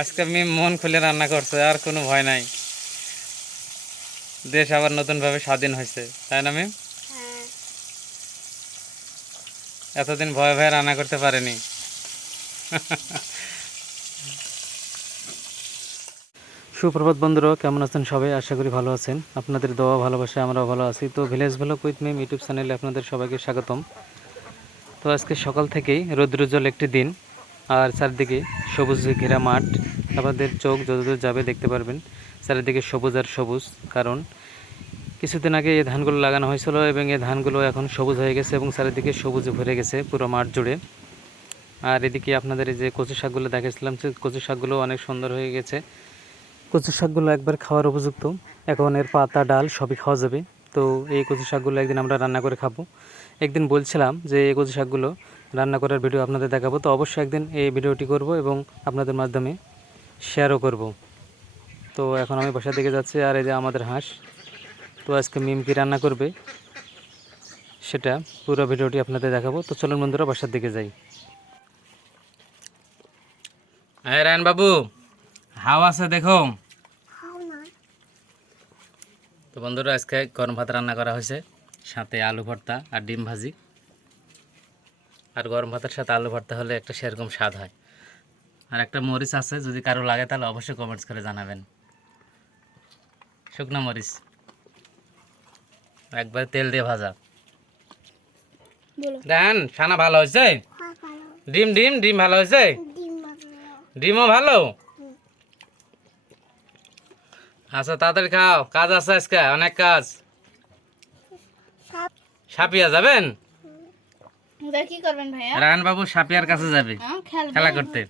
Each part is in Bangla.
আজকে মিম মন খুলে রান্না করছে, আর কোনো ভয় নাই। দেশ আবার নতুন ভাবে স্বাধীন হয়েছে, তাই না মিম? হ্যাঁ। এতদিন ভয়ে ভয়ে রান্না করতে পারেনি। সুপ্রভাত বন্ধুরা, কেমন আছেন সবাই? আশা করি ভালো আছেন। আপনাদের দোয়া ভালোবাসা আমরাও ভালো আছি। তো village vlog with Mim YouTube চ্যানেলে আপনাদের সবাইকে স্বাগতম। তো আজকে সকাল থেকেই রৌদ্রোজ্জ্বল একটি দিন, আর চারদিকে সবুজ ঘেরা মাঠ। আপনাদের চোখ যতদূর যাবে দেখতে পারবেন চারিদিকে সবুজ আর সবুজ। কারণ কিছুদিন আগে এই ধানগুলো লাগানো হয়েছিল এবং এই ধানগুলো এখন সবুজ হয়ে গেছে এবং চারিদিকে সবুজে ভরে গেছে পুরো মাঠ জুড়ে। আর এদিকে আপনাদের এই যে কচু শাকগুলো দেখেছিলাম, সে কচু শাকগুলো অনেক সুন্দর হয়ে গেছে। কচু শাকগুলো একবার খাওয়ার উপযুক্ত। এখন এর পাতা ডাল সবই খাওয়া যাবে। তো এই কচু শাকগুলো একদিন আমরা রান্না করে খাবো। একদিন বলছিলাম যে এই কচু শাকগুলো রান্না করার ভিডিও আপনাদের দেখাবো। তো অবশ্যই একদিন এই ভিডিওটি করব এবং আপনাদের মাধ্যমে শেয়ারও করব। তো এখন আমি বাসার দিকে যাচ্ছি, আর এই যে আমাদের হাঁস। তো আজকে মিম কি রান্না করবে সেটা পুরো ভিডিওটি আপনাদের দেখাবো। তো চলুন বন্ধুরা বাসার দিকে যাই। হ্যাঁ রায়ন বাবু, হাওয়া আছে দেখো। তো বন্ধুরা আজকে গরম ভাত রান্না করা হয়েছে, সাথে আলু ভর্তা আর ডিম ভাজি। আর গরম ভাতের সাথে আলু ভর্তা হলে একটা সেরকম স্বাদ হয়। আর একটা মরিচ আছে, যদি কারো লাগে তাহলে অবশ্যই কমেন্টস করে জানাবেন। শুকনো মরিচ, একবার তেল দিয়ে ভাজা। দেন ছানা ভালো হয়েছে। ডিম ডিম ডিম ভালো হয়েছে। ডিমও ভালো। আচ্ছা তাড়াতাড়ি খাও, কাজ আছে আজকে, অনেক কাজ। সাপিয়া যাবেন? কি করবেন ভাইয়া? রায়ন বাবু সাপিয়ার কাছে যাবে খেলা করতে।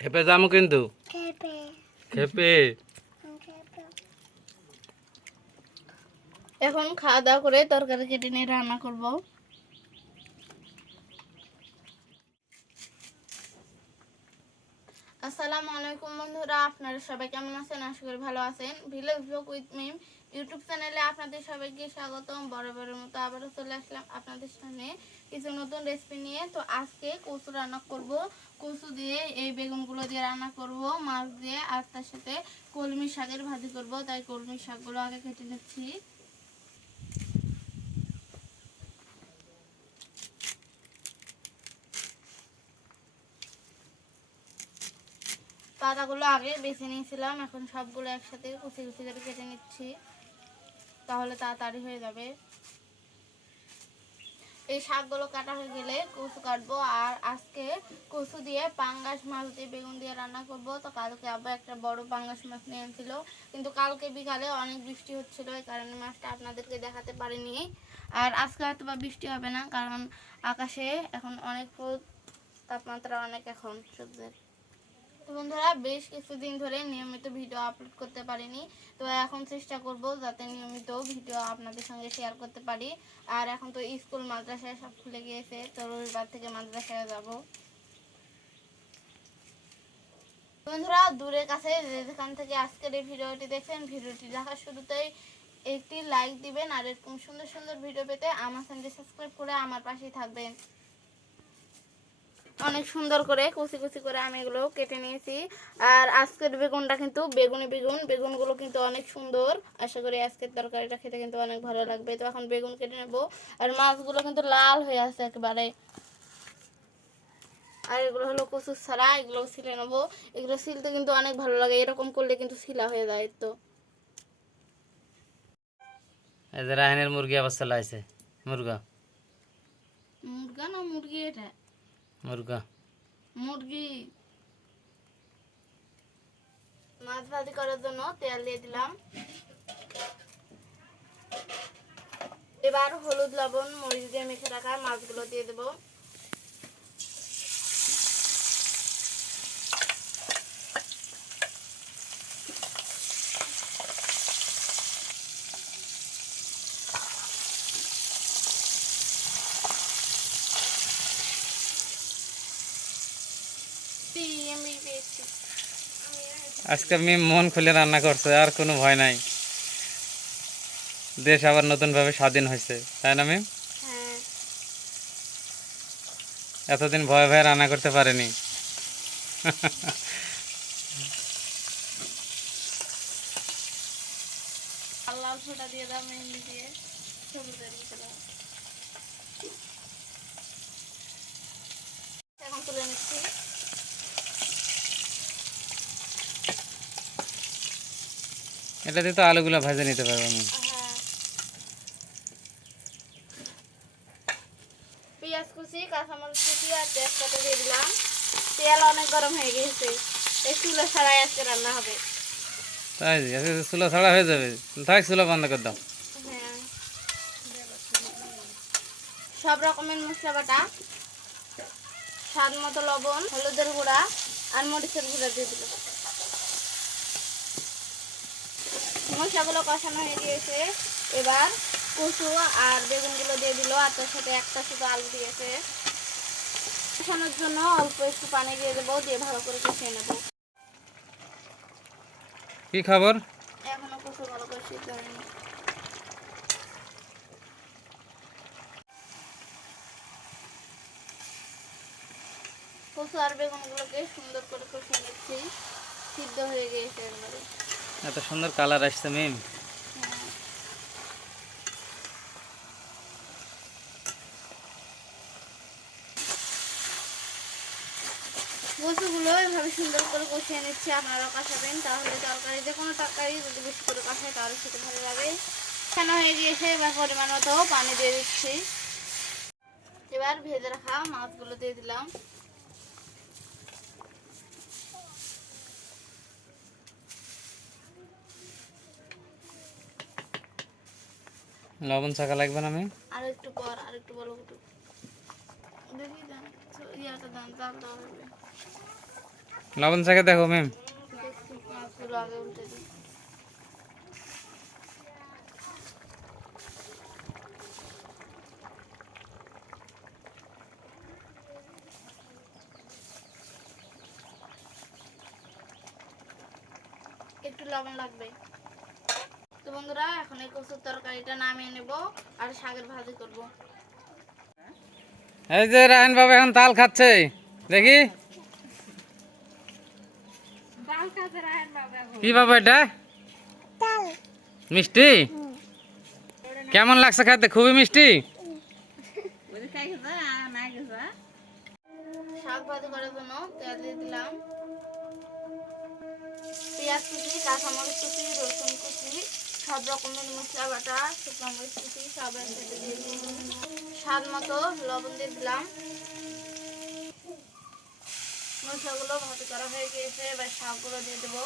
খেপে যাবো কিন্তু, খেপে। এখন খাওয়া দাওয়া করে তরকারি কেটে নিয়ে রান্না করব। আসসালামু আলাইকুম বন্ধুরা, আপনারা সবাই কেমন আছেন? আশা করি ভালো আছেন। Village blog with Mim YouTube চ্যানেলে আপনাদের সবাইকে স্বাগতম। বরাবরের মতো আবারও চলে আসলাম আপনাদের সামনে কিছু নতুন রেসিপি নিয়ে। তো আজকে কচু রান্না করব। কচু দিয়ে এই বেগুনগুলো দিয়ে রান্না করব, মাছ দিয়ে, আর তার সাথে কলমি শাকের ভাজি করব। তাই কলমি শাকগুলো আগে কেটে নিচ্ছি। পাতাগুলো আগে বেছে নিয়েছিলাম, এখন সবগুলো একসাথে কুচি কুচি করে কেটে নিচ্ছি, তাহলে তাড়াতাড়ি হয়ে যাবে। এই শাকগুলো কাটা হয়ে গেলে কচু কাটবো। আর আজকে কচু দিয়ে পাঙ্গাস মাছ দিয়ে বেগুন দিয়ে রান্না করব। তো কালকে আবার একটা বড় পাঙ্গাস মাছ নিয়ে আনছিল, কিন্তু কালকে বিকালে অনেক বৃষ্টি হচ্ছিল, এই কারণে মাছটা আপনাদেরকে দেখাতে পারিনি। আর আজকে হয়তো বা বৃষ্টি হবে না, কারণ আকাশে এখন অনেক তাপমাত্রা অনেক এখন সূর্যের। তো বন্ধুরা বেশ কিছুদিন ধরে নিয়মিত ভিডিও আপলোড করতে পারিনি, তো এখন চেষ্টা করব যাতে নিয়মিত ভিডিও আপনাদের সঙ্গে শেয়ার করতে পারি। আর এখন তো স্কুল মাদ্রাসায় সব খুলে গিয়েছে, তো রবিবার থেকে মাদ্রাসায় যাব। বন্ধুরা দূরের কাছে যেখান থেকে আজকের এই ভিডিওটি দেখছেন, ভিডিওটি দেখার শুরুতেই একটি লাইক দিবেন। আর এরকম সুন্দর সুন্দর ভিডিও পেতে আমার চ্যানেলটি সাবস্ক্রাইব করে আমার পাশেই থাকবেন। অনেক সুন্দর করে কুচি কুচি করে আমি এগুলো কেটে নিয়েছি। আর আজকের বেগুনটা কিন্তু বেগুনি বেগুনগুলো কিন্তু অনেক সুন্দর। আশা করি আজকের তরকারিটা খেতে কিন্তু অনেক ভালো লাগবে। তো এখন বেগুন কেটে নেব। আর মাছগুলো কিন্তু লাল হয়ে আছে একেবারে। আর এগুলো হলো কচুর ছাড়া, এগুলো ছিলে নেবো। এগুলো ছিলতে কিন্তু অনেক ভালো লাগে, এরকম করলে কিন্তু ছিলা হয়ে যায়। তো এই যে রায়নের মুরগি আবার চলে আসে। মুরগা মুরগা না মুরগি? এটা মুরগা মুরগি। মাছ ভাজি করার জন্য তেল দিয়ে দিলাম। এবার হলুদ লবণ মরিচ দিয়ে মেখে রাখা মাছগুলো দিয়ে দেবো। আজকে মিম মন খুলে রান্না করছে, আর কোনো ভয় নাই। দেশ আবার নতুন ভাবে স্বাধীন হয়েছে, তাই না মিম? হ্যাঁ। এতদিন ভয়ে ভয়ে রান্না করতে পারেনি। আর লাল ফোঁটা দিয়ে দাও মেহেন্দি দিয়ে সবুজের ভিতরে। এখন তুলে নিচ্ছি। এটা দিয়ে তো আলুগুলো ভেজে নিতে পারবো আমি। হ্যাঁ, পেঁয়াজ কুচি, কাঁচামরিচ কুচি আর তেজপাতা দিয়ে দিলাম। তেল অনেক গরম হয়ে গেছে, এই চুলো ছাড়াই আজকে রান্না হবে। তাই আজকে চুলা ছাড়া হয়ে যাবে, থাক চুলা বন্ধ করে দাও। হ্যাঁ, সব রকমের মশলা বাটা, স্বাদ মতো লবণ, হলুদের গুঁড়া আর মরিচের গুঁড়া দিয়ে দিল। মশলাগুলো কষানো হয়ে গিয়েছে, এবার কচু আর বেগুনগুলো দিয়ে দিল, আর তার সাথে একটা শুধু আলু দিয়েছে। কষানোর জন্য অল্প একটু পানি দিয়ে দেবো, দিয়ে ভালো করে কষিয়ে নেব। কি খবর? এখনো কচু ভালো করে সিদ্ধ হয়নি। কচু আর বেগুনগুলোকে সুন্দর করে কষিয়ে নিচ্ছি, সিদ্ধ হয়ে গিয়েছে একবারে। এত সুন্দর কালার আসছে মিম। হ্যাঁ, কচুগুলো এভাবে সুন্দর করে কষিয়ে নিচ্ছি। আপনারাও কষাবেন, তাহলে তরকারি, যে কোনো তরকারি যদি বেশি করে কষায় তাহলে সেটা ভালো লাগে। কষানো হয়ে গিয়েছে, এবার পরিমাণ মতো পানি দিয়ে দিচ্ছি। এবার ভেজে রাখা মাছগুলো দিয়ে দিলাম। লবণ চাকা লাগবে না মিম? আর একটু পর, আর একটু বড় একটু দেখি দেন, ইয়াটা দেন, জাল দেওয়া হবে। লবণ চাকা দেখো মিম। দেখছি, মাছগুলো আগে উল্টে দিই। একটু লবণ লাগবে। তো বন্ধুরা, এখন এই কচুর তরকারিটা নামিয়ে নেব আর শাকের ভাজি করব। এই যে রায়ন বাবা এখন তাল খাচ্ছে, দেখি কি বাবা এটা? মিষ্টি? কেমন লাগছে খেতে? খুবই মিষ্টি। শাক ভাজি করার জন্য তেল দিয়ে দিলাম। পেঁয়াজ কুচি, কাঁচামরিচ কুচি, রসুন কুচি, সব রকমের মশলা বাটা, শুকনো মরিচ কুচি সব একসাথে দিয়ে দিলাম। স্বাদ মতো লবণ দিয়ে দিলাম। মশলাগুলো ভাজি করা হয়ে গিয়েছে, এবার শাকগুলো দিয়ে দেবো।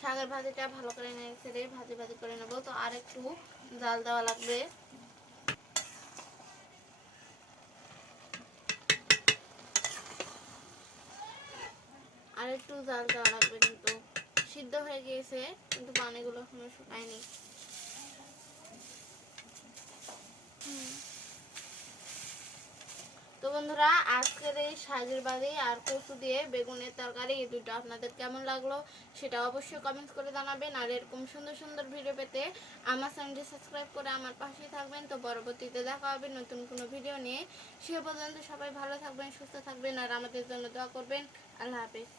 শাকের ভাজিটা ভালো করে নেড়ে ভাজি ভাজি করে নেবো। তো আর একটু জাল দেওয়া লাগবে। আর একটু জাল দেওয়া লাগবে, কিন্তু সিদ্ধ হয়ে গিয়েছে, কিন্তু পানিগুলো এখনো শুকায়নি। তো বন্ধুরা, আজকের এই শাকের ভাজি আর কচু দিয়ে বেগুনের তরকারি, এই দুটো আপনাদের কেমন লাগলো সেটা অবশ্যই কমেন্ট করে জানাবেন। আর এরকম সুন্দর সুন্দর ভিডিও পেতে আমার চ্যানেলটি সাবস্ক্রাইব করে আমার পাশেই থাকবেন। তো পরবর্তীতে দেখা হবে নতুন কোনো ভিডিও নিয়ে। সে পর্যন্ত সবাই ভালো থাকবেন, সুস্থ থাকবেন আর আমাদের জন্য দোয়া করবেন। আল্লাহ হাফেজ।